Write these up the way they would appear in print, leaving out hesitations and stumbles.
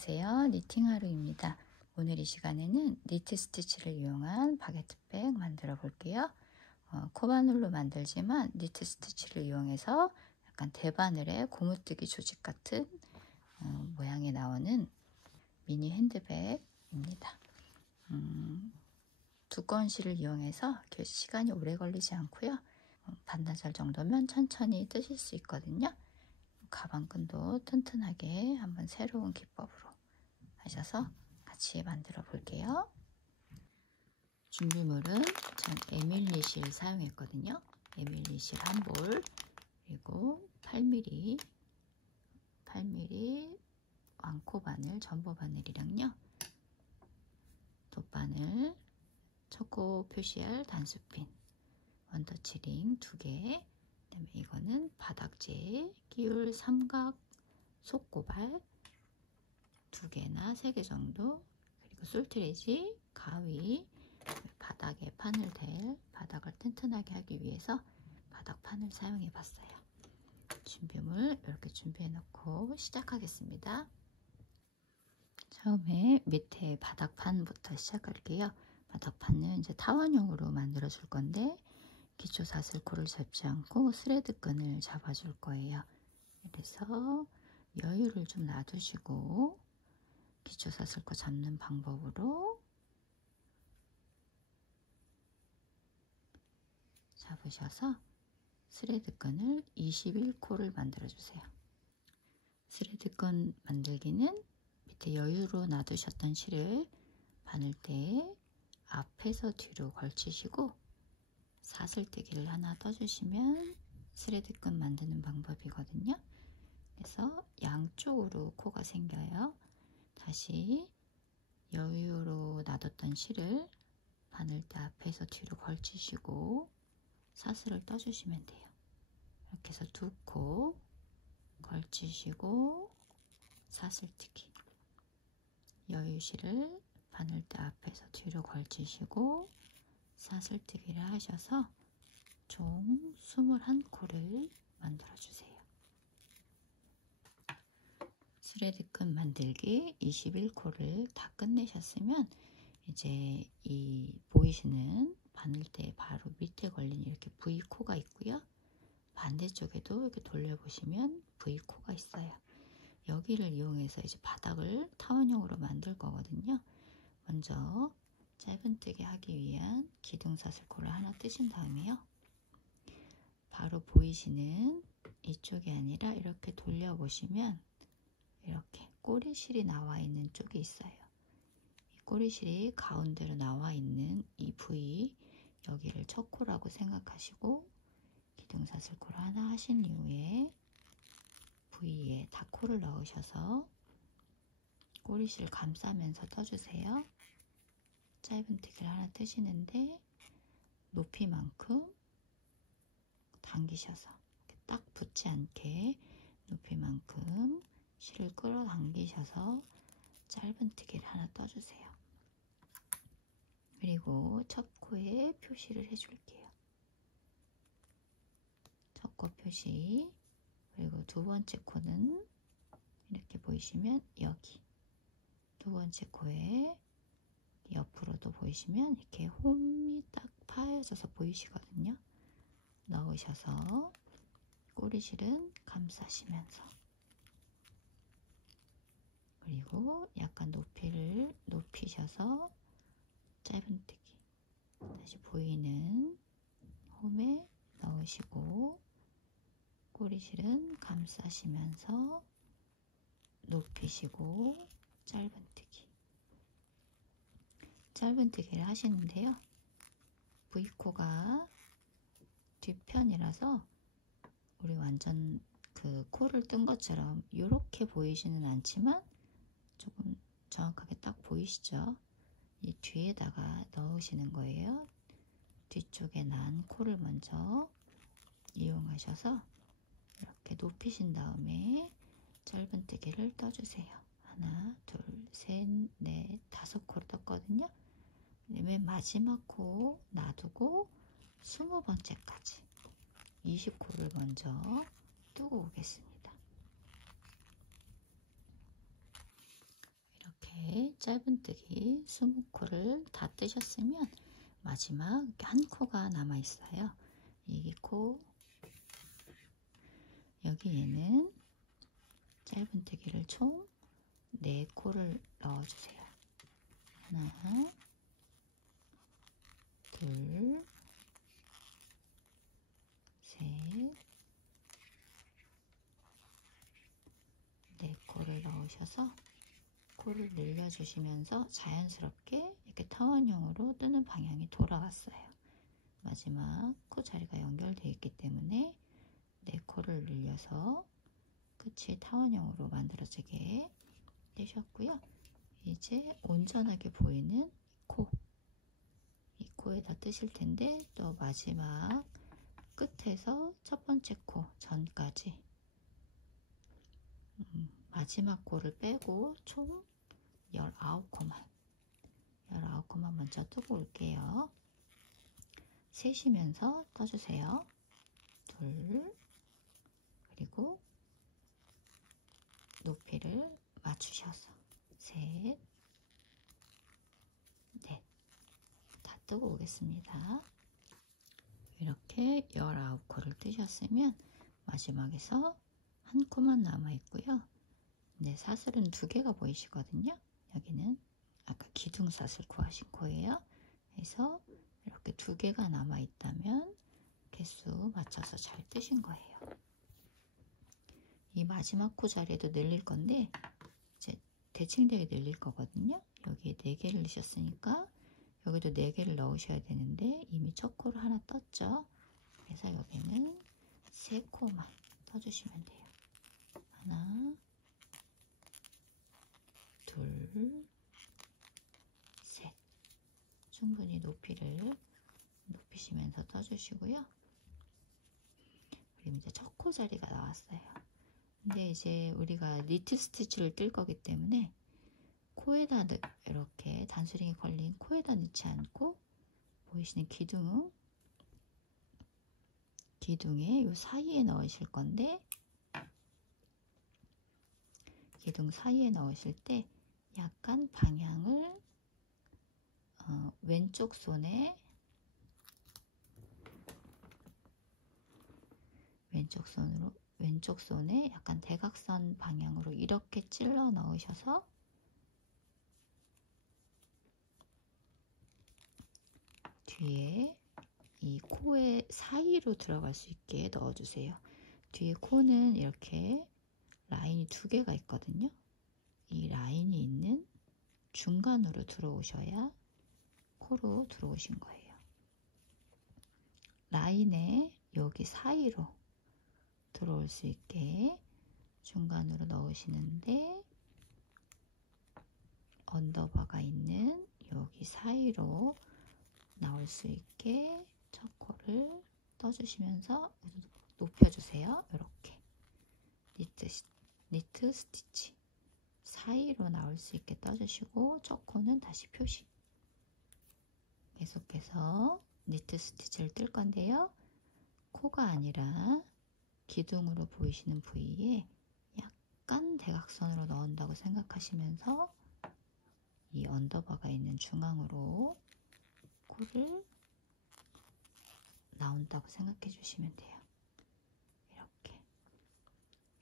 안녕하세요. 니팅하루입니다. 오늘 이 시간에는 니트 스티치를 이용한 바게트백 만들어 볼게요. 코바늘로 만들지만 니트 스티치를 이용해서 약간 대바늘의 고무뜨기 조직 같은 모양이 나오는 미니 핸드백입니다. 두꺼운 실을 이용해서 이렇게 시간이 오래 걸리지 않고요. 반나절 정도면 천천히 뜨실 수 있거든요. 가방끈도 튼튼하게 한번 새로운 기법으로 하셔서 같이 만들어 볼게요. 준비물은 전 에밀리 실 사용했거든요. 에밀리 실 한 볼, 그리고 8mm 왕코 바늘, 전보 바늘이랑요, 돗바늘, 초코 표시할 단수핀, 원터치링 2개, 그다음에 이거는 바닥재 끼울 삼각 속고발 2개나 3개 정도, 그리고 솔트레지, 가위, 바닥에 판을 댈, 바닥을 튼튼하게 하기 위해서 바닥판을 사용해 봤어요. 준비물 이렇게 준비해 놓고 시작하겠습니다. 처음에 밑에 바닥판부터 시작할게요. 바닥판은 이제 타원형으로 만들어 줄 건데 기초 사슬코를 잡지 않고 스레드 끈을 잡아 줄 거예요. 그래서 여유를 좀 놔두시고 기초 사슬코 잡는 방법으로 잡으셔서 스레드 끈을 21코를 만들어 주세요. 스레드 끈 만들기는 밑에 여유로 놔두셨던 실을 바늘대에 앞에서 뒤로 걸치시고 사슬뜨기를 하나 떠주시면 스레드 끈 만드는 방법이거든요. 그래서 양쪽으로 코가 생겨요. 다시 여유로 놔뒀던 실을 바늘대 앞에서 뒤로 걸치시고 사슬을 떠주시면 돼요. 이렇게 해서 2코 걸치시고 사슬뜨기, 여유실을 바늘대 앞에서 뒤로 걸치시고 사슬뜨기를 하셔서 총 21코를 만들어 주세요. 스레드끈 만들기 21코를 다 끝내셨으면 이제 이 보이시는 바늘대 바로 밑에 걸린 이렇게 V코가 있고요. 반대쪽에도 이렇게 돌려보시면 V코가 있어요. 여기를 이용해서 이제 바닥을 타원형으로 만들 거거든요. 먼저 짧은뜨기 하기 위한 기둥사슬코를 하나 뜨신 다음에요. 바로 보이시는 이쪽이 아니라 이렇게 돌려보시면 이렇게 꼬리실이 나와 있는 쪽이 있어요. 이 꼬리실이 가운데로 나와 있는 이 부위, 여기를 첫 코라고 생각하시고 기둥사슬코를 하나 하신 이후에 부위에 다코를 넣으셔서 꼬리실을 감싸면서 떠주세요. 짧은뜨기를 하나 뜨시는데 높이만큼 당기셔서 딱 붙지 않게 높이만큼 실을 끌어당기셔서 짧은뜨기를 하나 떠주세요. 그리고 첫 코에 표시를 해줄게요. 첫 코 표시, 그리고 두 번째 코는 이렇게 보이시면 여기 두 번째 코에 옆으로도 보이시면 이렇게 홈이 딱 파여져서 보이시거든요. 넣으셔서 꼬리실은 감싸시면서, 그리고 약간 높이를 높이셔서 짧은뜨기 다시 보이는 홈에 넣으시고 꼬리실은 감싸시면서 높이시고 짧은뜨기를 하시는데요. V코가 뒷편이라서 우리 완전 그 코를 뜬 것처럼 이렇게 보이지는 않지만 조금 정확하게 딱 보이시죠? 이 뒤에다가 넣으시는 거예요. 뒤쪽에 난 코를 먼저 이용하셔서 이렇게 높이신 다음에 짧은뜨기를 떠주세요. 하나, 둘, 셋, 넷, 5코를 떴거든요. 맨 마지막 코 놔두고 20번째까지 20코를 먼저 뜨고 오겠습니다. 이렇게 짧은뜨기 20코를 다 뜨셨으면 마지막 한 코가 남아 있어요. 이 코, 여기에는 짧은뜨기를 총 4코를 넣어주세요. 하나, 둘, 셋, 4코를 넣으셔서 코를 늘려주시면서 자연스럽게 이렇게 타원형으로 뜨는 방향이 돌아왔어요. 마지막 코 자리가 연결되어 있기 때문에 4코를 늘려서 끝이 타원형으로 만들어지게 뜨셨고요. 이제 온전하게 보이는 코, 이 코에다 뜨실 텐데 또 마지막 끝에서 첫 번째 코 전까지 마지막 코를 빼고 총 19코만 먼저 뜨고 올게요. 세시면서 떠주세요. 둘, 그리고 높이를 맞추셔서 셋, 넷, 다 뜨고 오겠습니다. 이렇게 19코를 뜨셨으면 마지막에서 한 코만 남아 있고요. 네, 사슬은 2개가 보이시거든요. 여기는 아까 기둥사슬 구하신 코예요. 그래서 이렇게 2개가 남아 있다면 개수 맞춰서 잘 뜨신 거예요. 이 마지막 코 자리에도 늘릴 건데 이제 대칭되게 늘릴 거거든요. 여기에 4개를 넣으셨으니까 여기도 4개를 넣으셔야 되는데 이미 첫 코를 하나 떴죠. 그래서 여기는 3코만 떠주시면 돼요. 하나, 둘, 셋. 충분히 높이를 높이시면서 떠주시고요. 그리고 이제 첫 코 자리가 나왔어요. 근데 이제 우리가 니트 스티치를 뜰 거기 때문에 코에다 이렇게 단수링이 걸린 코에다 넣지 않고 보이시는 기둥에 요 사이에 넣으실 건데 기둥 사이에 넣으실 때 약간 방향을 왼쪽 손에 약간 대각선 방향으로 이렇게 찔러 넣으셔서 뒤에 이 코의 사이로 들어갈 수 있게 넣어주세요. 뒤에 코는 이렇게 라인이 2개가 있거든요. 이 라인이 있는 중간으로 들어오셔야 코로 들어오신 거예요. 라인에 여기 사이로 들어올 수 있게 중간으로 넣으시는데 언더바가 있는 여기 사이로 나올 수 있게 첫 코를 떠주시면서 높여주세요. 이렇게 니트 스티치 사이로 나올 수 있게 떠주시고 첫 코는 다시 표시. 계속해서 니트 스티치를 뜰 건데요. 코가 아니라 기둥으로 보이시는 부위에 약간 대각선으로 넣은다고 생각하시면서 이 언더바가 있는 중앙으로 코를 나온다고 생각해 주시면 돼요. 이렇게.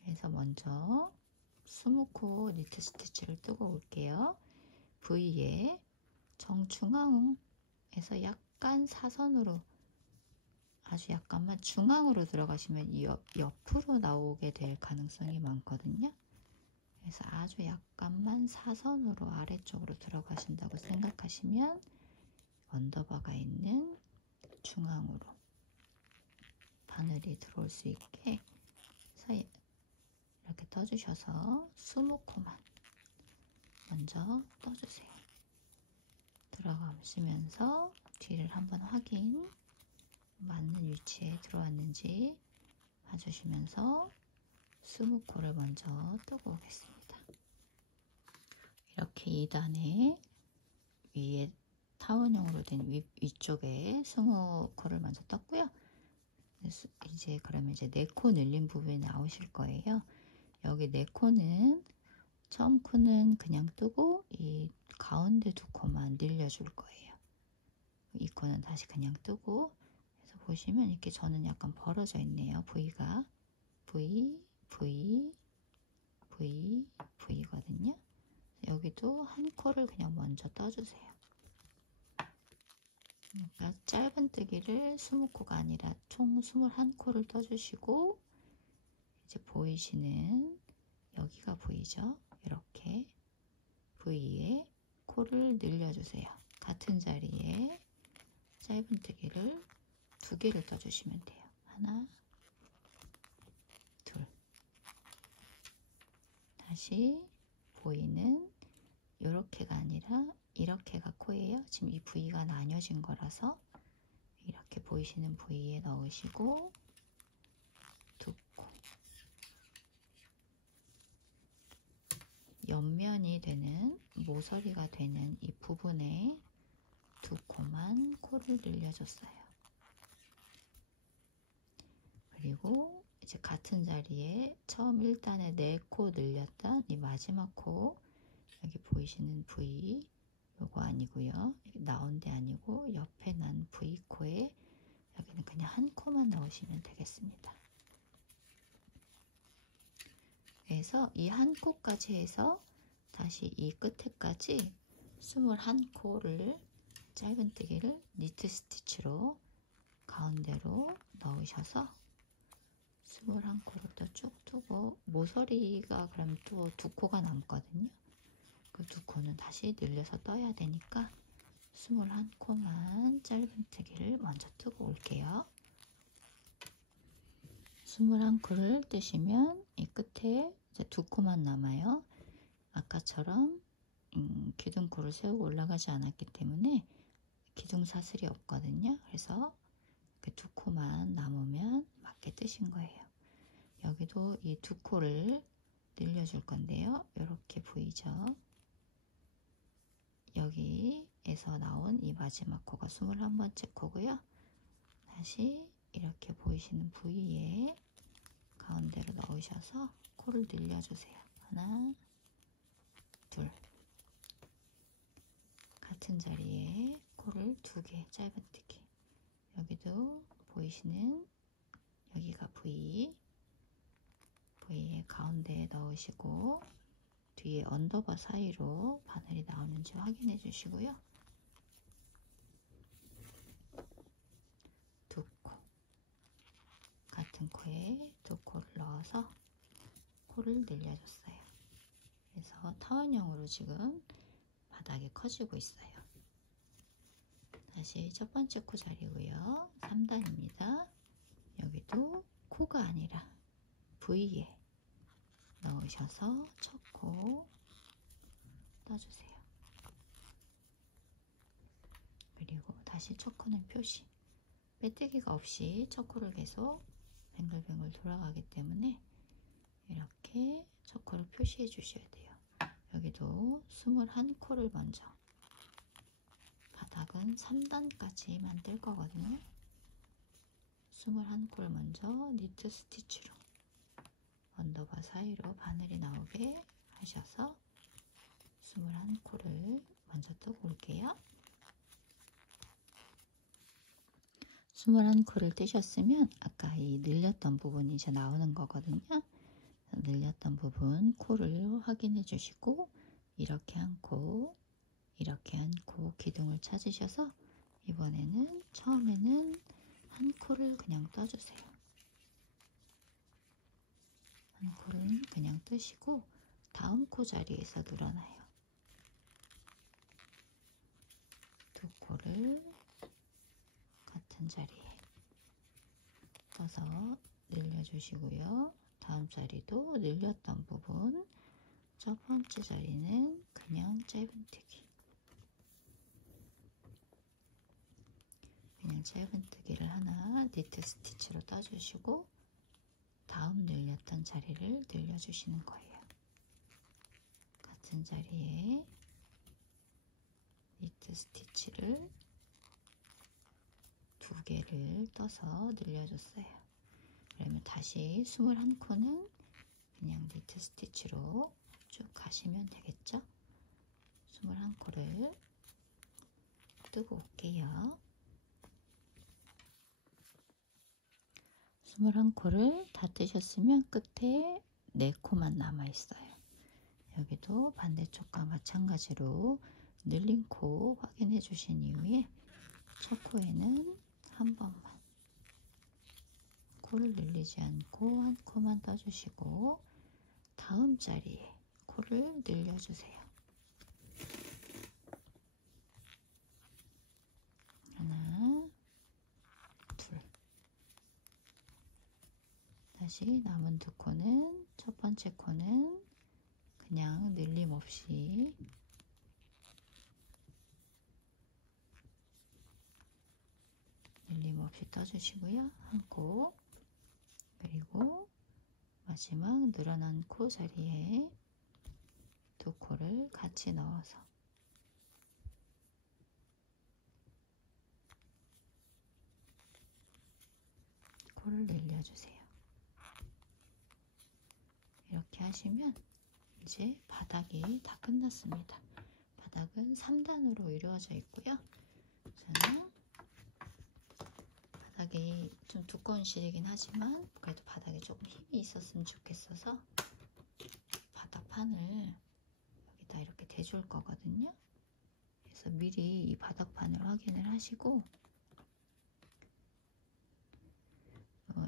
그래서 먼저 20코 니트 스티치를 뜨고 올게요. V에 정중앙에서 약간 사선으로 아주 약간만 중앙으로 들어가시면 이 옆으로 나오게 될 가능성이 많거든요. 그래서 아주 약간만 사선으로 아래쪽으로 들어가신다고 생각하시면 언더바가 있는 중앙으로 바늘이 들어올 수 있게 해서 이렇게 떠주셔서 20코만 먼저 떠주세요. 들어가시면서 뒤를 한번 확인, 맞는 위치에 들어왔는지 봐주시면서 20코를 먼저 뜨고 오겠습니다. 이렇게 2단에 위에 타원형으로 된 위쪽에 20코를 먼저 떴고요. 이제 그러면 이제 4코 늘린 부분이 나오실 거예요. 여기 4코는 처음 코는 그냥 뜨고 이 가운데 두 코만 늘려줄 거예요. 이 코는 다시 그냥 뜨고, 그래서 보시면 이렇게 저는 약간 벌어져 있네요. V가 V, V, V, V거든요. 여기도 한 코를 그냥 먼저 떠주세요. 그러니까 짧은뜨기를 20코가 아니라 총 21코를 떠주시고, 이제 보이시는 여기가 보이죠? 이렇게 V에 코를 늘려주세요. 같은 자리에 짧은뜨기를 2개를 떠주시면 돼요. 하나, 둘. 다시 보이는 이렇게가 아니라 이렇게가 코예요. 지금 이 부위가 나뉘어진 거라서 이렇게 보이시는 부위에 넣으시고, 두 코. 옆면이 되는, 모서리가 되는 이 부분에 두 코만 코를 늘려줬어요. 그리고 이제 같은 자리에 처음 1단에 4코 늘렸던 이 마지막 코, 여기 보이시는 부위, 요거 아니고요. 나온 데 아니고 옆에 난 V코에 여기는 그냥 한 코만 넣으시면 되겠습니다. 그래서 이 한 코까지 해서 다시 이 끝에까지 21코를 짧은뜨기를 니트 스티치로 가운데로 넣으셔서 21코를 또 쭉 두고, 모서리가 그럼 또 2코가 남거든요. 그 2코는 다시 늘려서 떠야 되니까 21코만 짧은뜨기를 먼저 뜨고 올게요. 21코를 뜨시면 이 끝에 이제 2코만 남아요. 아까처럼 기둥코를 세우고 올라가지 않았기 때문에 기둥사슬이 없거든요. 그래서 그 2코만 남으면 맞게 뜨신 거예요. 여기도 이 2코를 늘려줄 건데요. 이렇게 보이죠? 여기에서 나온 이 마지막 코가 21번째 코고요. 다시 이렇게 보이시는 부위에 가운데로 넣으셔서 코를 늘려주세요. 하나, 둘. 같은 자리에 코를 2개 짧은뜨기. 여기도 보이시는 여기가 V에 가운데에 넣으시고, 뒤에 언더바 사이로 바늘이 나오는지 확인해 주시고요. 2코, 같은 코에 2코를 넣어서 코를 늘려줬어요. 그래서 타원형으로 지금 바닥이 커지고 있어요. 다시 첫 번째 코 자리고요. 3단입니다. 여기도 코가 아니라 V에 넣으셔서 첫 코 떠주세요. 그리고 다시 첫 코는 표시. 빼뜨기가 없이 첫 코를 계속 뱅글뱅글 돌아가기 때문에 이렇게 첫 코를 표시해 주셔야 돼요. 여기도 21코를 먼저, 바닥은 3단까지 만들 거거든요. 21코를 먼저 니트 스티치로 언더바 사이로 바늘이 나오게 하셔서 21코를 먼저 뜨고 올게요. 21코를 뜨셨으면 아까 이 늘렸던 부분이 이제 나오는 거거든요. 늘렸던 부분 코를 확인해 주시고, 이렇게 한 코, 이렇게 한 코 기둥을 찾으셔서 이번에는 처음에는 한 코를 그냥 떠주세요. 한 코를 그냥 뜨시고 다음 코 자리에서 늘어나요. 2코를 같은 자리에 떠서 늘려주시고요. 다음 자리도 늘렸던 부분, 첫 번째 자리는 그냥 짧은뜨기, 그냥 짧은뜨기를 하나 니트 스티치로 떠주시고 다음 늘렸던 자리를 늘려주시는 거예요. 같은 자리에 니트 스티치를 2개를 떠서 늘려줬어요. 그러면 다시 21코는 그냥 니트 스티치로 쭉 가시면 되겠죠? 21코를 뜨고 올게요. 21코를 다 뜨셨으면 끝에 4코만 남아있어요. 여기도 반대쪽과 마찬가지로 늘린 코 확인해 주신 이후에 첫 코에는 한 번만 코를 늘리지 않고 한 코만 떠주시고 다음 자리에 코를 늘려주세요. 하나, 둘. 다시 남은 2코는 첫 번째 코는 그냥 늘림 없이 떠주시고요. 한 코, 그리고 마지막 늘어난 코 자리에 2코를 같이 넣어서 코를 늘려주세요. 이렇게 하시면 이제 바닥이 다 끝났습니다. 바닥은 3단으로 이루어져 있고요. 저는 바닥이 좀 두꺼운 실이긴 하지만 그래도 바닥에 조금 힘이 있었으면 좋겠어서 바닥판을 여기다 이렇게 대줄 거거든요. 그래서 미리 이 바닥판을 확인을 하시고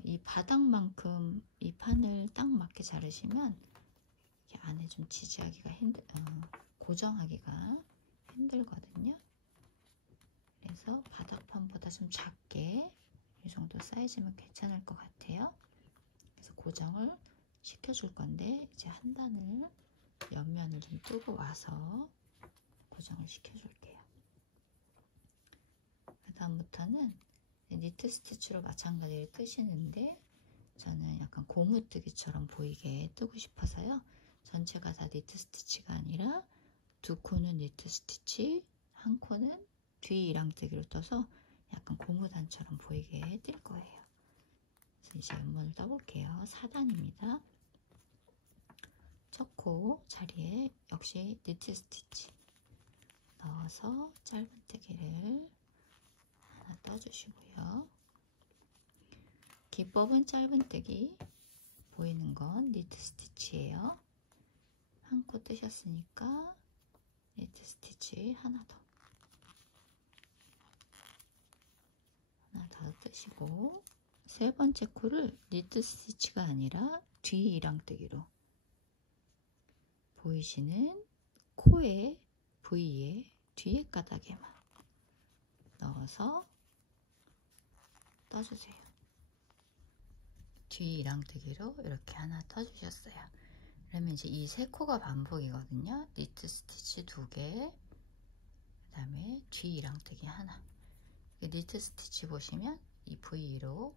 이 바닥만큼 이 판을 딱 맞게 자르시면 이렇게 안에 좀 지지하기가 고정하기가 힘들거든요. 그래서 바닥판보다 좀 작게 이 정도 사이즈면 괜찮을 것 같아요. 그래서 고정을 시켜줄 건데 이제 한 단을 옆면을 좀 뜨고 와서 고정을 시켜줄게요. 그 다음부터는 니트 스티치로 마찬가지로 뜨시는데 저는 약간 고무뜨기처럼 보이게 뜨고 싶어서요. 전체가 다 니트 스티치가 아니라 2코는 니트 스티치, 1코는 뒤 이랑뜨기로 떠서 약간 고무단처럼 보이게 뜰 거예요. 그래서 이제 옆면을 떠볼게요. 4단입니다. 첫 코 자리에 역시 니트 스티치 넣어서 짧은뜨기를 하나 떠주시고요. 기법은 짧은뜨기, 보이는 건 니트 스티치예요. 한 코 뜨셨으니까 니트 스티치 하나 더 뜨시고 세 번째 코를 니트 스티치가 아니라 뒤 이랑뜨기로 보이시는 코의 부위에 뒤에 가닥에만 넣어서 떠주세요. 뒤 이랑뜨기로 이렇게 하나 떠주셨어요. 그러면 이제 이 세 코가 반복이거든요. 니트 스티치 2개, 그 다음에 뒤 이랑뜨기 하나. 니트 스티치 보시면 이 부위로,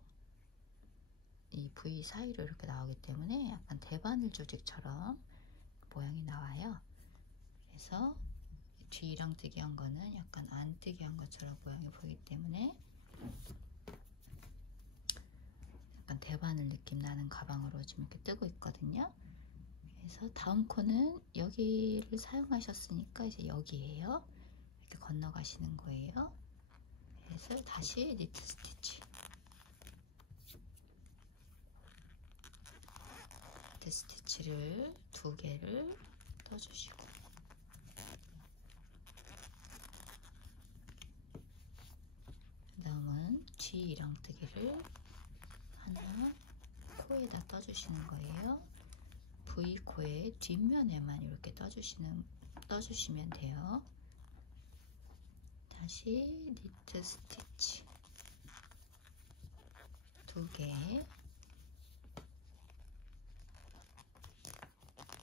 이 부위 사이로 이렇게 나오기 때문에 약간 대바늘 조직처럼 모양이 나와요. 그래서 뒤 이랑뜨기 한 거는 약간 안뜨기 한 것처럼 모양이 보이기 때문에 약간 대바늘 느낌 나는 가방으로 지금 이렇게 뜨고 있거든요. 그래서 다음 코는 여기를 사용하셨으니까 이제 여기에요. 이렇게 건너가시는 거예요. 그래서 다시 니트 스티치, 니트 스티치를 2개를 떠주시고 그 다음은 뒤 이랑뜨기를 하나 코에다 떠주시는 거예요. V코의 뒷면에만 이렇게 떠주시면 돼요. 다시 니트 스티치 2개,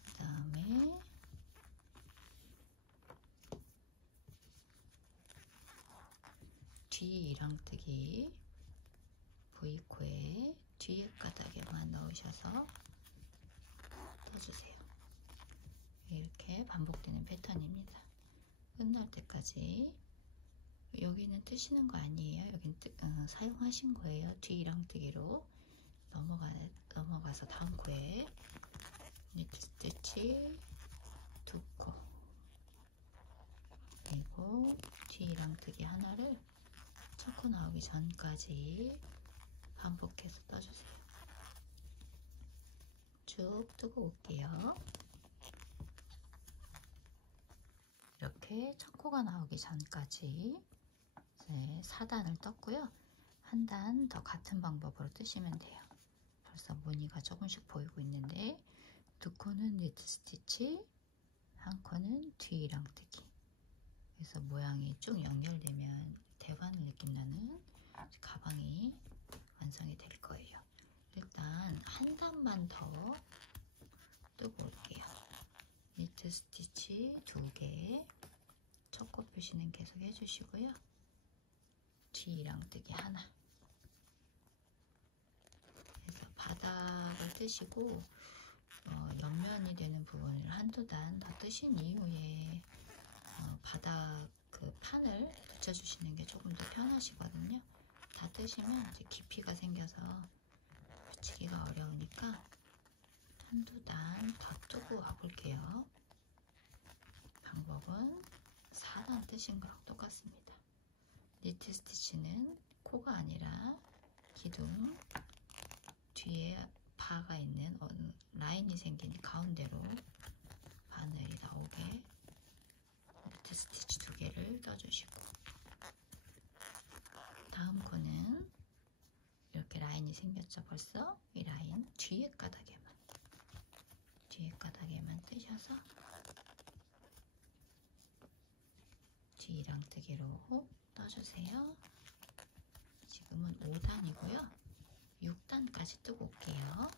그 다음에 뒤 이랑뜨기 V코의 뒤에 가닥에만 넣으셔서 떠주세요. 이렇게 반복되는 패턴입니다. 끝날 때까지. 여기는 뜨시는 거 아니에요. 여기는 사용하신 거예요. 뒤 이랑뜨기로 넘어가서 다음 코에 니트 스티치 두 코, 그리고 뒤랑뜨기 하나를 첫 코 나오기 전까지 반복해서 떠주세요. 쭉 뜨고 올게요. 이렇게 첫 코가 나오기 전까지 이제 4단을 떴고요. 한 단 더 같은 방법으로 뜨시면 돼요. 벌써 무늬가 조금씩 보이고 있는데 두 코는 니트 스티치, 한 코는 뒤랑뜨기. 그래서 모양이 쭉 연결되면 대관을 느낌 나는 가방이 완성이 될 거예요. 일단 한 단만 더 뜨고 올게요. 니트 스티치 2개, 첫 코 표시는 계속 해주시고요. 뒤랑뜨기 하나. 그래서 바닥을 뜨시고 옆면이 되는 부분을 한두 단 더 뜨신 이후에 바닥 그 판을 붙여주시는 게 조금 더 편하시거든요. 다 뜨시면 이제 깊이가 생겨서 붙이기가 어려우니까 한두 단 더 뜨고 와볼게요. 방법은 4단 뜨신 거랑 똑같습니다. 니트 스티치는 코가 아니라 기둥 뒤에 바가 있는 라인이 생긴 가운데로 바늘이 나오게 니트 스티치 2개를 떠주시고, 다음 코는 이렇게 라인이 생겼죠. 벌써 이 라인 뒤에 가닥에만 뜨셔서 뒤랑뜨기로 떠주세요. 지금은 5단이고요. 6단까지 뜨고 올게요.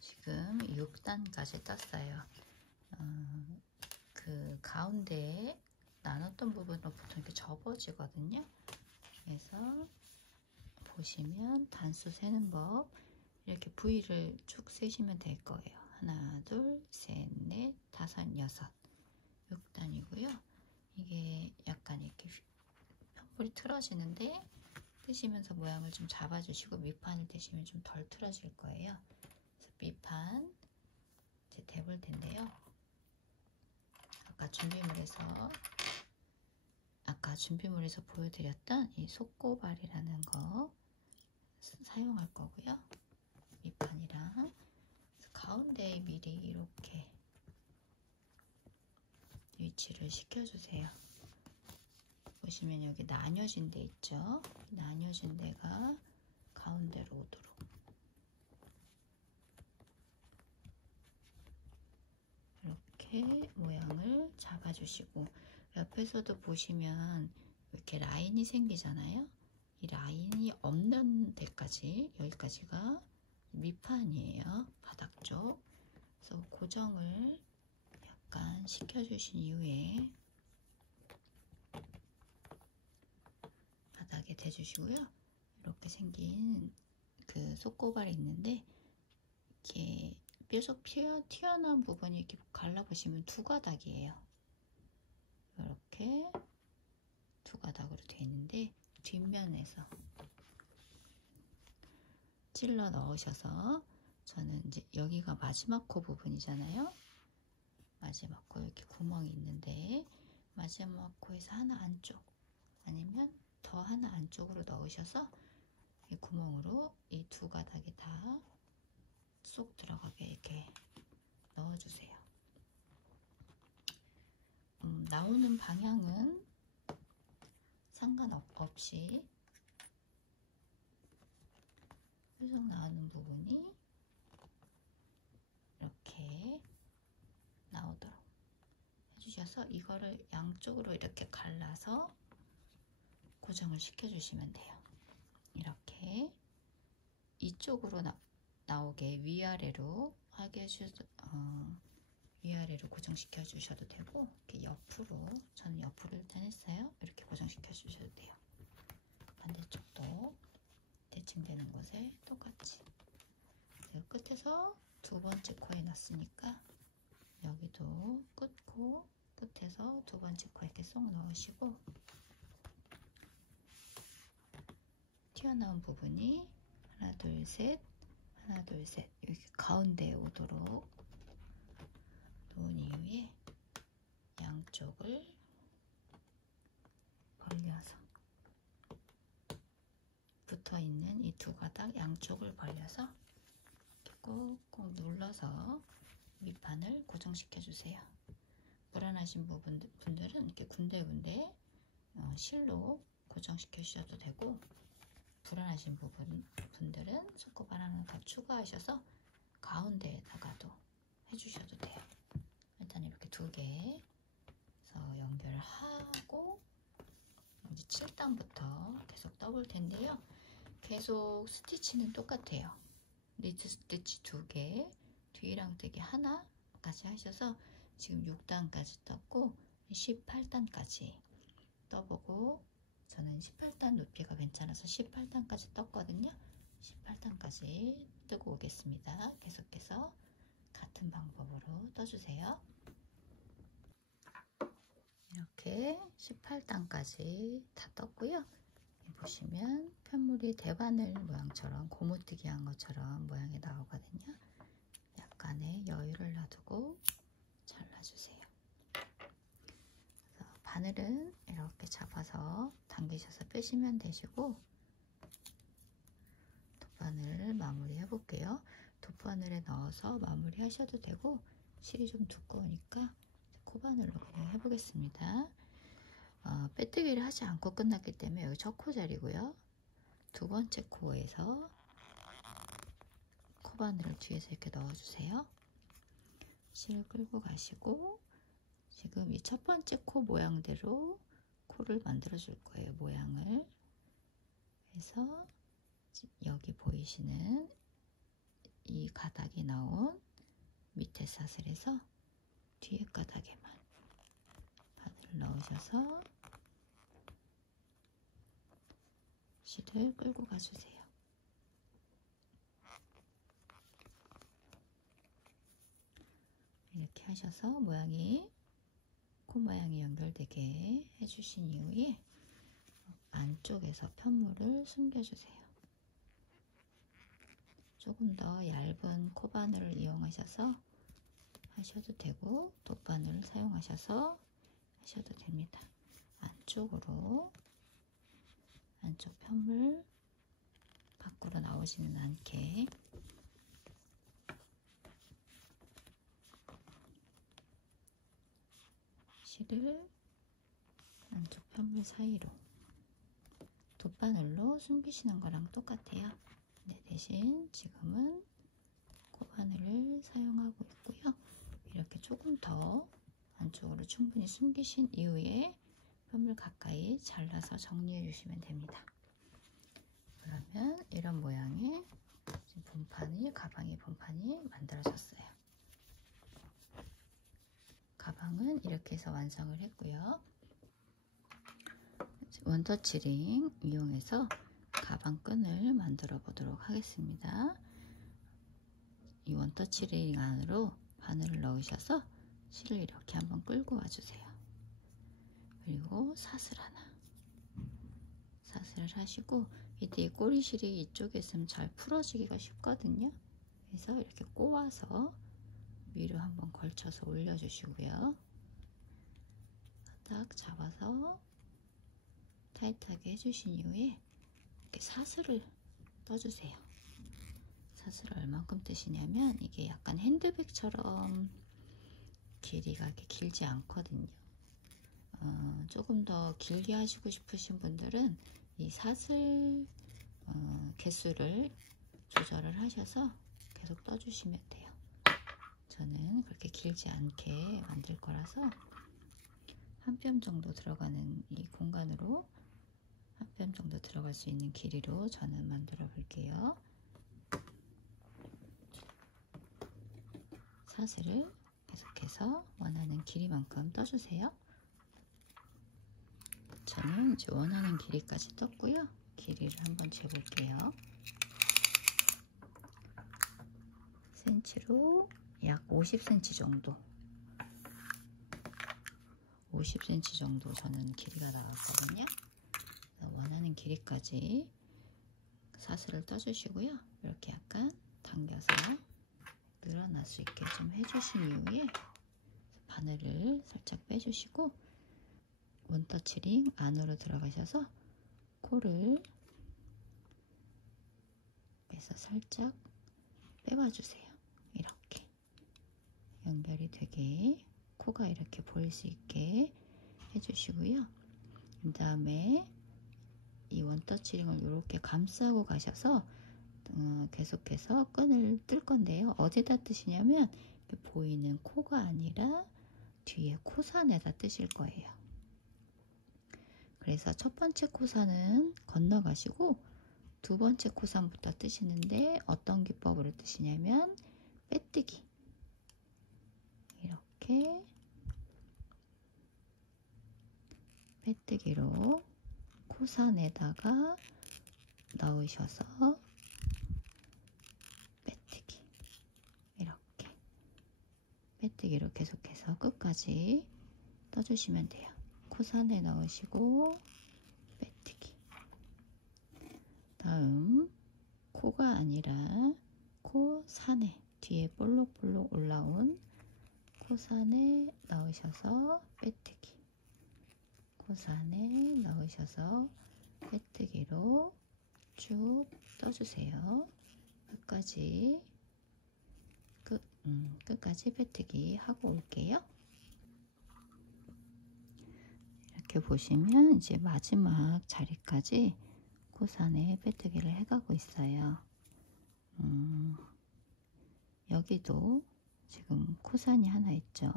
지금 6단까지 떴어요. 그 가운데에 나눴던 부분으로 보통 이렇게 접어지거든요. 그래서 보시면 단수 세는 법, 이렇게 V를 쭉 세시면 될 거예요. 하나, 둘, 셋, 넷, 다섯, 여섯. 6단이고요. 이게 약간 이렇게 편볼이 틀어지는데 뜨시면서 모양을 좀 잡아주시고 밑판을 뜨시면 좀 덜 틀어질 거예요. 그래서 밑판 이제 대볼 텐데요. 아까 준비물에서 보여드렸던 이 속고발이라는 거 사용할 거고요. 밑판이랑 가운데에 미리 이렇게 위치를 시켜주세요. 보시면 여기 나뉘어진 데 있죠. 나뉘어진 데가 가운데로 오도록 이렇게 모양을 잡아주시고, 옆에서도 보시면 이렇게 라인이 생기잖아요. 이 라인이 없는 데까지, 여기까지가 밑판이에요. 바닥 쪽. 그래서 고정을 약간 시켜주신 이후에 바닥에 대주시고요. 이렇게 생긴 그 속고발이 있는데 이렇게 뾰족 튀어나온 부분이 이렇게 갈라보시면 두 가닥이에요. 이렇게 두 가닥으로 되어 있는데 뒷면에서 찔러 넣으셔서, 저는 이제 여기가 마지막 코 부분이잖아요. 마지막 코 이렇게 구멍이 있는데 마지막 코에서 하나 안쪽, 아니면 더 하나 안쪽으로 넣으셔서 이 구멍으로 이 두 가닥이 다 쏙 들어가게 이렇게 넣어주세요. 나오는 방향은 상관없이 계속 나오는 부분이 이렇게 나오도록 해주셔서 이거를 양쪽으로 이렇게 갈라서 고정을 시켜주시면 돼요. 이렇게 이쪽으로 나오게 위아래로 위아래로 고정시켜 주셔도 되고, 이렇게 옆으로, 저는 옆으로 일단 했어요. 이렇게 고정시켜 주셔도 돼요. 반대쪽도 대칭되는 곳에 똑같이. 제가 끝에서 두 번째 코에 놨으니까 여기도 끝코 끝에서 두 번째 코 이렇게 쏙 넣으시고, 튀어나온 부분이 하나, 둘, 셋, 하나, 둘, 셋. 여기 가운데에 오도록 놓은 이후에 양쪽을 벌려서 붙어있는 이 두 가닥 양쪽을 벌려서 꾹꾹 눌러서 밑판을 고정시켜 주세요. 불안하신 분들은 이렇게 군데군데 실로 고정시켜 주셔도 되고, 불안하신 분들은 손꼽알 하나 더 추가하셔서 가운데에다가도 해주셔도 돼요. 일단 이렇게 두 개에서 연결하고 이제 7단부터 계속 떠볼 텐데요. 계속 스티치는 똑같아요. 니트 스티치 2개, 뒤랑 뜨기 하나까지 하셔서 지금 6단까지 떴고 18단까지 떠보고, 저는 18단 높이가 괜찮아서 18단까지 떴거든요. 18단까지 뜨고 오겠습니다. 계속해서 같은 방법으로 떠주세요. 이렇게 18단까지 다 떴고요. 보시면 편물이 대바늘 모양처럼 고무뜨기 한 것처럼 모양이 나오거든요. 약간의 여유를 놔두고 잘라주세요. 그래서 바늘은 이렇게 잡아서 당기셔서 빼시면 되시고, 돗바늘을 마무리 해볼게요. 돗바늘에 넣어서 마무리 하셔도 되고, 실이 좀 두꺼우니까 코바늘로 그냥 해보겠습니다. 빼뜨기를 하지 않고 끝났기 때문에 여기 첫 코 자리고요. 두 번째 코에서 코바늘을 뒤에서 이렇게 넣어주세요. 실을 끌고 가시고, 지금 이 첫 번째 코 모양대로 코를 만들어 줄 거예요. 모양을. 그래서 여기 보이시는 이 가닥이 나온 밑에 사슬에서 뒤에 가닥에만 바늘을 넣으셔서 실을 끌고 가주세요. 이렇게 하셔서 코 모양이 연결되게 해주신 이후에 안쪽에서 편물을 숨겨주세요. 조금 더 얇은 코바늘을 이용하셔서 하셔도 되고, 돗바늘을 사용하셔서 하셔도 됩니다. 안쪽으로, 안쪽 편물 밖으로 나오지는 않게 실을 안쪽 편물 사이로 돗바늘로 숨기시는 거랑 똑같아요. 네, 대신 지금은 코바늘을 사용하고 있고요. 이렇게 조금 더 안쪽으로 충분히 숨기신 이후에 편물 가까이 잘라서 정리해 주시면 됩니다. 그러면 이런 모양의 가방의 본판이 만들어졌어요. 가방은 이렇게 해서 완성을 했고요. 원터치링 이용해서 가방 끈을 만들어 보도록 하겠습니다. 이 원터치링 안으로 바늘을 넣으셔서 실을 이렇게 한번 끌고 와주세요. 그리고 사슬을 하시고, 이때 이 꼬리실이 이쪽에 있으면 잘 풀어지기가 쉽거든요. 그래서 이렇게 꼬아서 위로 한번 걸쳐서 올려주시고요. 딱 잡아서 타이트하게 해주신 이후에 이렇게 사슬을 떠주세요. 사슬을 얼만큼 뜨시냐면, 이게 약간 핸드백처럼 길이가 이렇게 길지 않거든요. 조금 더 길게 하시고 싶으신 분들은 이 사슬 개수를 조절을 하셔서 계속 떠주시면 돼요. 저는 그렇게 길지 않게 만들 거라서 한 뼘 정도 들어가는 이 공간으로 한 뼘 정도 들어갈 수 있는 길이로 저는 만들어 볼게요. 사슬을 계속해서 원하는 길이만큼 떠주세요. 저는 이제 원하는 길이까지 떴고요. 길이를 한번 재볼게요. 센치로 약 50cm 정도, 50cm 정도 저는 길이가 나왔거든요. 원하는 길이까지 사슬을 떠주시고요. 이렇게 약간 당겨서 늘어날 수 있게 좀 해주신 이후에 바늘을 살짝 빼주시고 원터치링 안으로 들어가셔서 코를 빼서 살짝 빼봐주세요. 이렇게 연결이 되게 코가 이렇게 보일 수 있게 해주시고요. 그 다음에 이 원터치링을 이렇게 감싸고 가셔서 계속해서 끈을 뜰 건데요. 어디다 뜨시냐면 보이는 코가 아니라 뒤에 코산에다 뜨실 거예요. 그래서 첫 번째 코산은 건너가시고 두 번째 코산부터 뜨시는데 어떤 기법으로 뜨시냐면 빼뜨기, 이렇게 빼뜨기로 코산에다가 넣으셔서 빼뜨기, 이렇게 빼뜨기로 계속해서 끝까지 떠주시면 돼요. 코산에 넣으시고 빼뜨기. 다음 코가 아니라 코산에, 뒤에 볼록볼록 올라온 코산에 넣으셔서 빼뜨기, 코산에 넣으셔서 빼뜨기로 쭉 떠주세요. 끝까지 빼뜨기 하고 올게요. 이렇게 보시면 이제 마지막 자리까지 코산에 빼뜨기를 해가고 있어요. 여기도 지금 코산이 하나 있죠.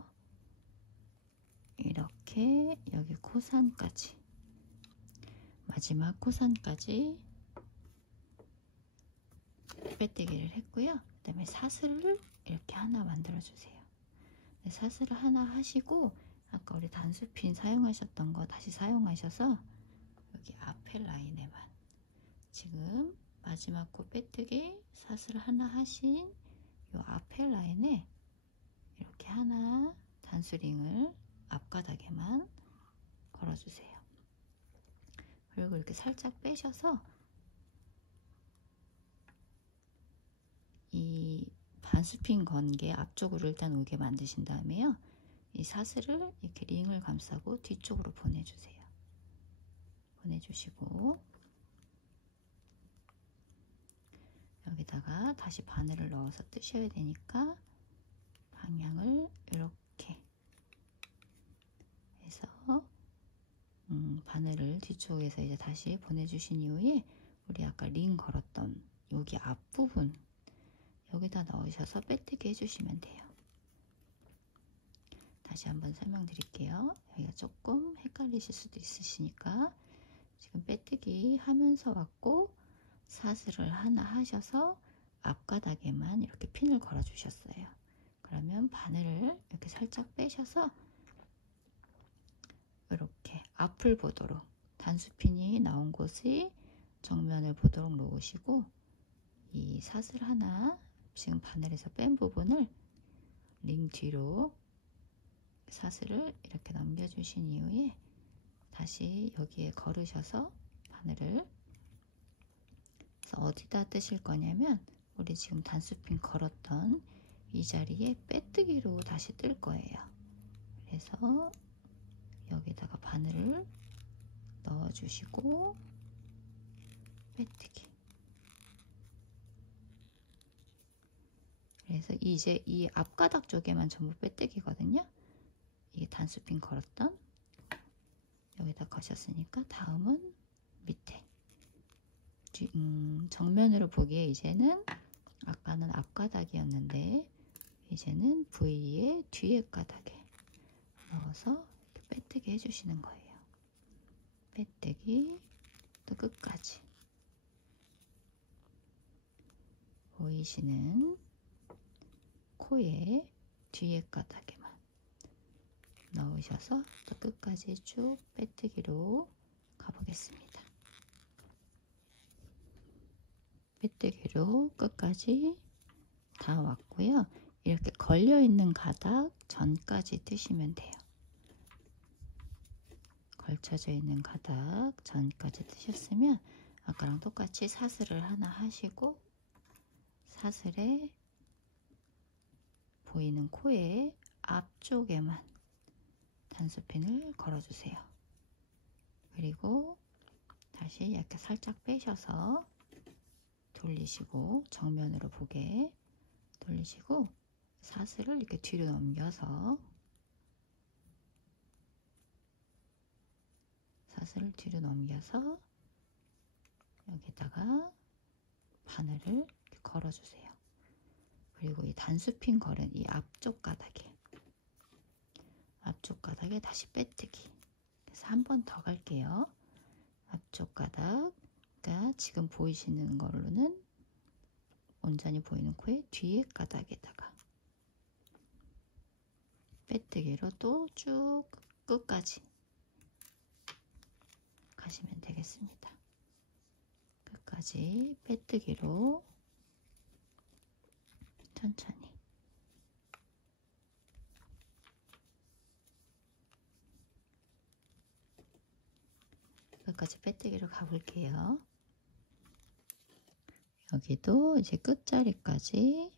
이렇게 여기 코산까지, 마지막 코산까지 빼뜨기를 했고요. 그 다음에 사슬을 이렇게 하나 만들어 주세요. 사슬을 하나 하시고 아까 우리 단수핀 사용하셨던 거 다시 사용하셔서 여기 앞에 라인에만 지금 마지막 코 빼뜨기 사슬 하나 하신 요 앞에 라인에 이렇게 하나 단수링을 앞가닥에만 걸어주세요. 그리고 이렇게 살짝 빼셔서 이 반수핀 건 게 앞쪽으로 일단 오게 만드신 다음에요. 이 사슬을 이렇게 링을 감싸고 뒤쪽으로 보내주세요. 보내주시고 여기다가 다시 바늘을 넣어서 뜨셔야 되니까 방향을 이렇게 해서 바늘을 뒤쪽에서 이제 다시 보내주신 이후에 우리 아까 링 걸었던 여기 앞부분 여기다 넣으셔서 빼뜨기 해주시면 돼요. 다시 한번 설명드릴게요. 여기가 조금 헷갈리실 수도 있으시니까 지금 빼뜨기 하면서 왔고 사슬을 하나 하셔서 앞가닥에만 이렇게 핀을 걸어 주셨어요. 그러면 바늘을 이렇게 살짝 빼셔서 이렇게 앞을 보도록 단수핀이 나온 곳이 정면을 보도록 놓으시고 이 사슬 하나 지금 바늘에서 뺀 부분을 링 뒤로 사슬을 이렇게 넘겨주신 이후에 다시 여기에 걸으셔서 바늘을 그래서 어디다 뜨실 거냐면 우리 지금 단수핀 걸었던 이 자리에 빼뜨기로 다시 뜰 거예요. 그래서 여기다가 바늘을 넣어주시고 빼뜨기. 그래서 이제 이 앞가닥 쪽에만 전부 빼뜨기거든요. 이게 단수핀 걸었던 여기다 거셨으니까 다음은 밑에 정면으로 보기에 이제는 아까는 앞가닥이었는데 이제는 V의 뒤에 가닥에 넣어서 이렇게 빼뜨기 해주시는 거예요. 빼뜨기 또 끝까지 보이시는 코의 뒤에 가닥에만 넣으셔서 또 끝까지 쭉 빼뜨기로 가보겠습니다. 빼뜨기로 끝까지 다 왔고요. 이렇게 걸려있는 가닥 전까지 뜨시면 돼요. 걸쳐져 있는 가닥 전까지 뜨셨으면 아까랑 똑같이 사슬을 하나 하시고 사슬에 보이는 코의 앞쪽에만 단수핀을 걸어주세요. 그리고 다시 이렇게 살짝 빼셔서 돌리시고, 정면으로 보게 돌리시고, 사슬을 이렇게 뒤로 넘겨서, 사슬을 뒤로 넘겨서 여기다가 바늘을 이렇게 걸어주세요. 그리고 이 단수핀 걸은 이 앞쪽 가닥에 다시 빼뜨기. 그래서 한 번 더 갈게요. 앞쪽 가닥, 그러니까 지금 보이시는 걸로는 온전히 보이는 코의 뒤에 가닥에다가 빼뜨기로 또 쭉 끝까지 가시면 되겠습니다. 끝까지 빼뜨기로 천천히. 끝까지 빼뜨기로 가볼게요. 여기도 이제 끝자리까지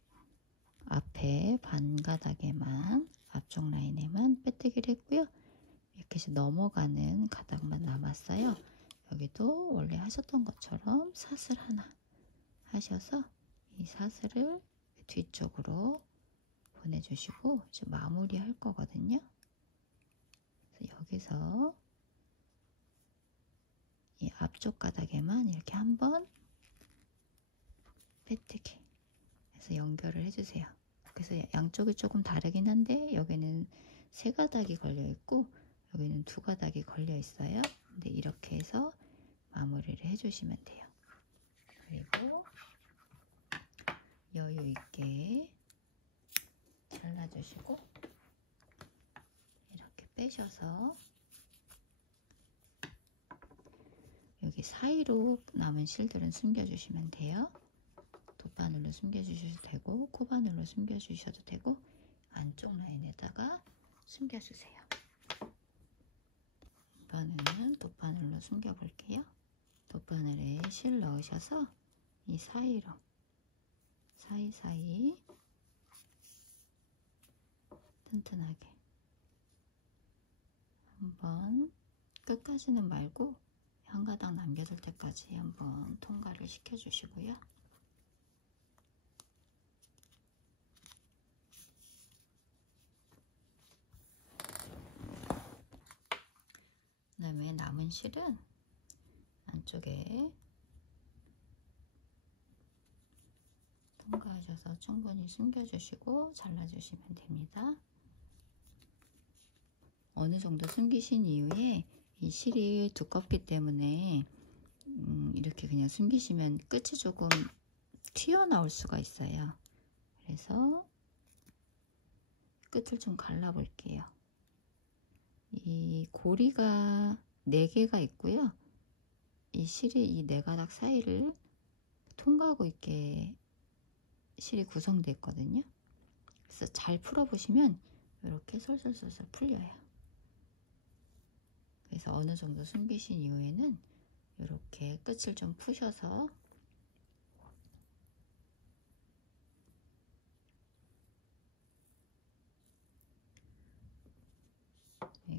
앞에 반가닥에만, 앞쪽 라인에만 빼뜨기를 했고요. 이렇게 해서 넘어가는 가닥만 남았어요. 여기도 원래 하셨던 것처럼 사슬 하나 하셔서 이 사슬을 뒤쪽으로 보내주시고 이제 마무리 할 거거든요. 그래서 여기서 이 앞쪽 가닥에만 이렇게 한번 빼뜨기 해서 연결을 해주세요. 그래서 양쪽이 조금 다르긴 한데 여기는 3가닥이 걸려 있고 여기는 2가닥이 걸려 있어요. 근데 이렇게 해서 마무리를 해주시면 돼요. 그리고 여유 있게 잘라주시고 이렇게 빼셔서 여기 사이로 남은 실들은 숨겨주시면 돼요. 돗바늘로 숨겨주셔도 되고 코바늘로 숨겨주셔도 되고 안쪽 라인에다가 숨겨주세요. 이번에는 돗바늘로 숨겨볼게요. 돗바늘에 실 넣으셔서 이 사이로 사이사이 튼튼하게 한번 끝까지는 말고 한 가닥 남겨둘 때까지 한번 통과를 시켜주시고요. 그 다음에 남은 실은 안쪽에 통과하셔서 충분히 숨겨주시고 잘라주시면 됩니다. 어느 정도 숨기신 이후에 이 실이 두껍기 때문에 이렇게 그냥 숨기시면 끝이 조금 튀어나올 수가 있어요. 그래서 끝을 좀 갈라볼게요. 이 고리가 4개가 있고요. 이 실이 이 4가닥 사이를 통과하고 있게 실이 구성되어 있거든요. 그래서 잘 풀어보시면 이렇게 솔솔솔솔 풀려요. 그래서 어느 정도 숨기신 이후에는 이렇게 끝을 좀 푸셔서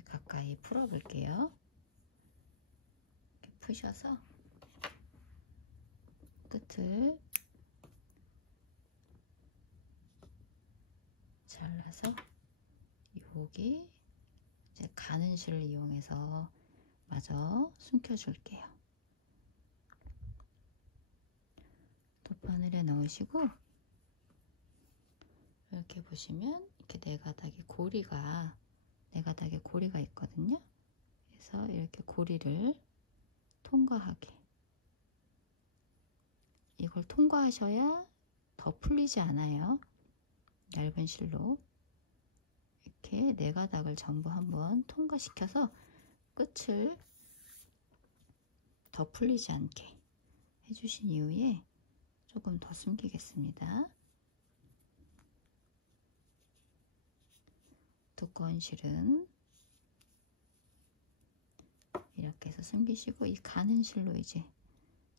가까이 풀어볼게요. 이렇게 푸셔서 끝을 잘라서 여기 이제 가는 실을 이용해서 마저 숨겨줄게요. 돗바늘에 넣으시고 이렇게 보시면 이렇게 4가닥의 고리가 있거든요. 그래서 이렇게 고리를 통과하게, 이걸 통과하셔야 더 풀리지 않아요. 얇은 실로 이렇게 4가닥을 전부 한번 통과시켜서 끝을 더 풀리지 않게 해주신 이후에 조금 더 숨기겠습니다. 두꺼운 실은 이렇게 해서 숨기시고 이 가는 실로 이제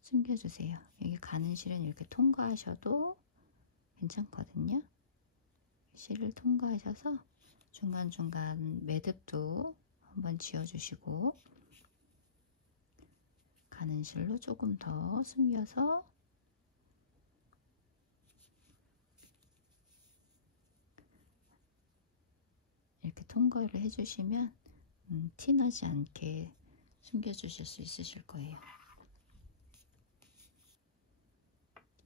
숨겨주세요. 여기 가는 실은 이렇게 통과하셔도 괜찮거든요. 실을 통과하셔서 중간중간 매듭도 한번 지어주시고, 가는 실로 조금 더 숨겨서 이렇게 통과를 해주시면 티나지 않게 숨겨주실 수 있으실 거예요.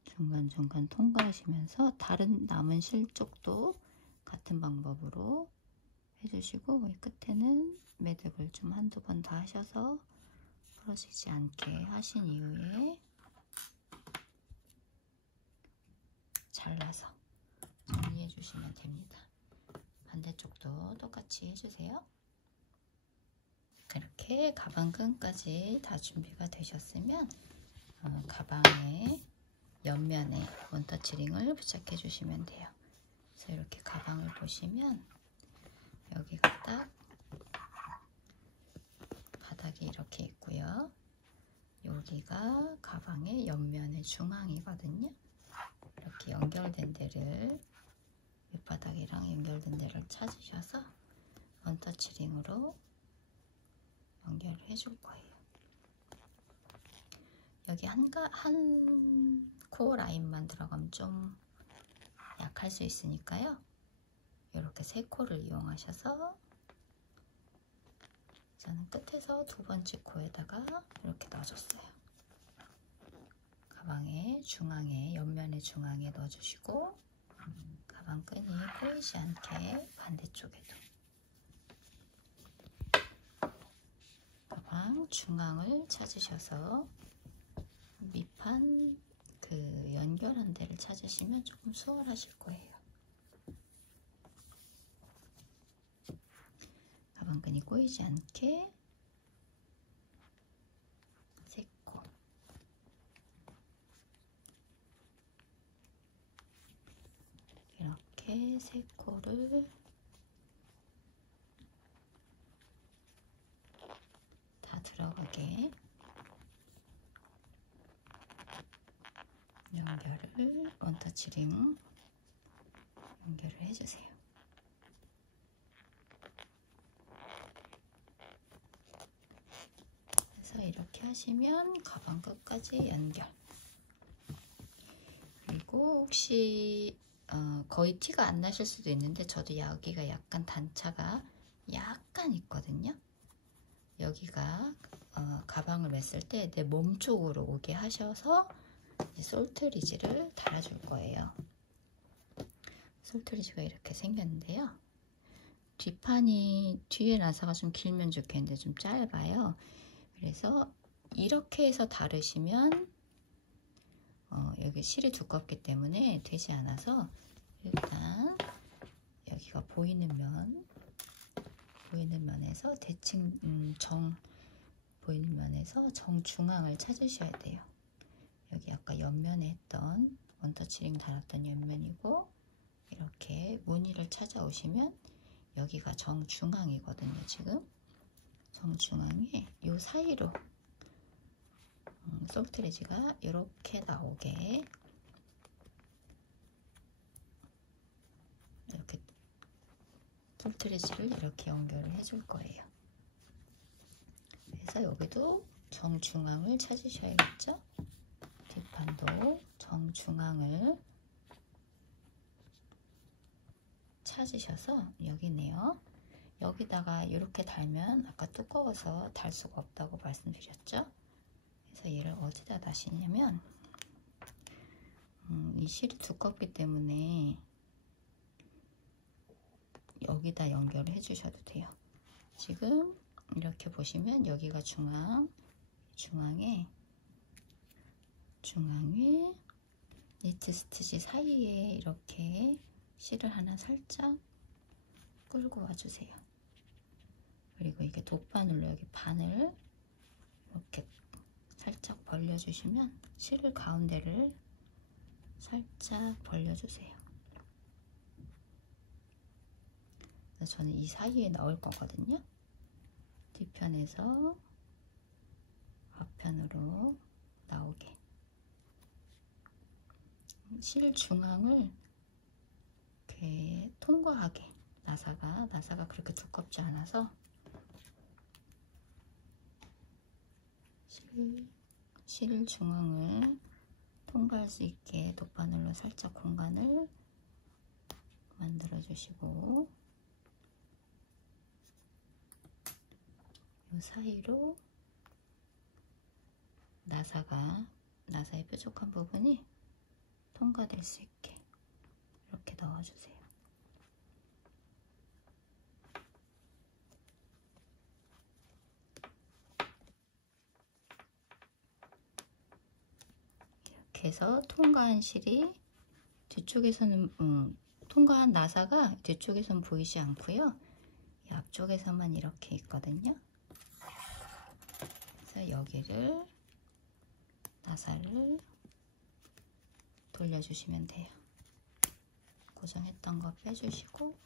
중간중간 통과하시면서 다른 남은 실 쪽도 같은 방법으로 해주시고, 이 끝에는 매듭을 좀 한두 번 더 하셔서 부러지지 않게 하신 이후에 잘라서 정리해 주시면 됩니다. 반대쪽도 똑같이 해주세요. 그렇게 가방 끈까지 다 준비가 되셨으면 가방의 옆면에 원터치링을 부착해 주시면 돼요. 그래서 이렇게 가방을 보시면 여기가 딱 바닥이 이렇게 있고요. 여기가 가방의 옆면의 중앙이거든요. 이렇게 연결된 데를, 밑바닥이랑 연결된 데를 찾으셔서 원터치링으로 연결을 해줄 거예요. 여기 한 코어 라인만 들어가면 좀 약할 수 있으니까요. 이렇게 3코를 이용하셔서 저는 끝에서 2번째 코에다가 이렇게 넣어줬어요. 가방의 중앙에, 옆면의 중앙에 넣어주시고, 가방 끈이 꼬이지 않게 반대쪽에도 가방 중앙을 찾으셔서 밑판 그 연결한 데를 찾으시면 조금 수월하실 거예요. 가방끈이 꼬이지 않게 3코, 이렇게 3코를 다 들어가게 연결을, 원터치링 연결을 해주세요. 그래서 이렇게 하시면 가방 끝까지 연결. 그리고 혹시 거의 티가 안 나실 수도 있는데, 저도 여기가 약간 단차가 약간 있거든요. 여기가 가방을 맸을 때 내 몸 쪽으로 오게 하셔서 솔트리지를 달아줄 거예요. 솔트리지가 이렇게 생겼는데요. 뒷판이 뒤에 나사가 좀 길면 좋겠는데 좀 짧아요. 그래서 이렇게 해서 다르시면 여기 실이 두껍기 때문에 되지 않아서, 일단 여기가 보이는 면에서 대칭 보이는 면에서 정중앙을 찾으셔야 돼요. 여기 아까 옆면에 했던 원터치링 달았던 옆면이고, 이렇게 무늬를 찾아오시면 여기가 정중앙이거든요. 지금 정중앙에 요 사이로 솔트리지가 이렇게 나오게 이렇게 솔트리지를 이렇게 연결을 해줄 거예요. 그래서 여기도 정중앙을 찾으셔야겠죠? 뒷판도 정중앙을 찾으셔서, 여기네요. 여기다가 이렇게 달면 아까 두꺼워서 달 수가 없다고 말씀드렸죠? 그래서 얘를 어디다 다시냐면, 이 실이 두껍기 때문에 여기다 연결을 해주셔도 돼요. 지금 이렇게 보시면 여기가 중앙에 니트 스티치 사이에 이렇게 실을 하나 살짝 끌고 와주세요. 그리고 이게 돗바늘로 여기 반을 이렇게 살짝 벌려주시면, 실을 가운데를 살짝 벌려주세요. 그래서 저는 이 사이에 넣을 거거든요. 뒤편에서 앞편으로 나오게 실 중앙을 이렇게 통과하게 나사가 그렇게 두껍지 않아서 실 중앙을 통과할 수 있게 돗바늘로 살짝 공간을 만들어 주시고 이 사이로 나사의 뾰족한 부분이 통과될 수 있게 이렇게 넣어주세요. 이렇게 해서 통과한 실이 뒤쪽에서는 통과한 나사가 뒤쪽에서는 보이지 않고요. 이 앞쪽에서만 이렇게 있거든요. 그래서 여기를 나사를 돌려주시면 돼요. 고정했던 거 빼주시고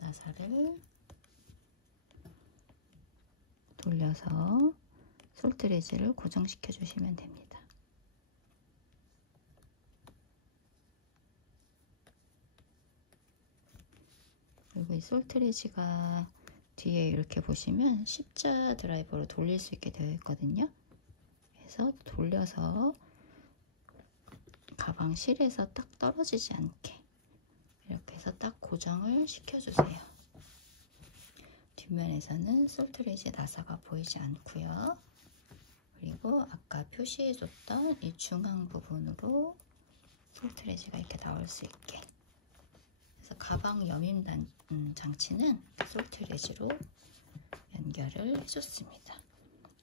나사를 돌려서 솔트레지를 고정시켜 주시면 됩니다. 그리고 이 솔트레지가 뒤에 이렇게 보시면 십자 드라이버로 돌릴 수 있게 되어 있거든요. 그래서 돌려서 가방 실에서 딱 떨어지지 않게 이렇게 해서 딱 고정을 시켜주세요. 뒷면에서는 솔트레지 나사가 보이지 않고요. 그리고 아까 표시해줬던 이 중앙 부분으로 솔트레지가 이렇게 나올 수 있게. 그래서 가방 여밈 장치는 솔트레지로 연결을 해줬습니다.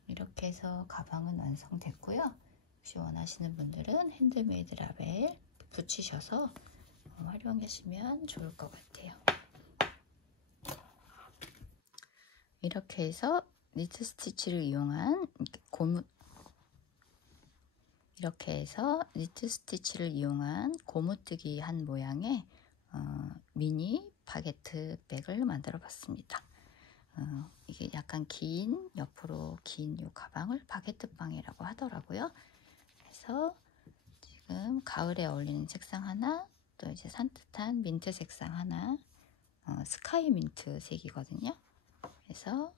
이렇게 해서 가방은 완성됐고요. 혹시 원하시는 분들은 핸드메이드 라벨 붙이셔서 활용하시면 좋을 것 같아요. 이렇게 해서 니트 스티치를 이용한 고무뜨기 한 모양의 미니 바게트 백을 만들어 봤습니다. 이게 약간 옆으로 긴 이 가방을 바게트방이라고 하더라고요. 그래서 지금 가을에 어울리는 색상 하나, 또 이제 산뜻한 민트 색상 하나, 스카이 민트 색이거든요. 그래서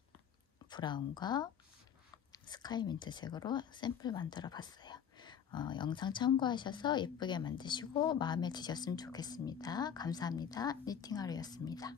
브라운과 스카이 민트 색으로 샘플 만들어 봤어요. 영상 참고하셔서 예쁘게 만드시고 마음에 드셨으면 좋겠습니다. 감사합니다. 니팅하루였습니다.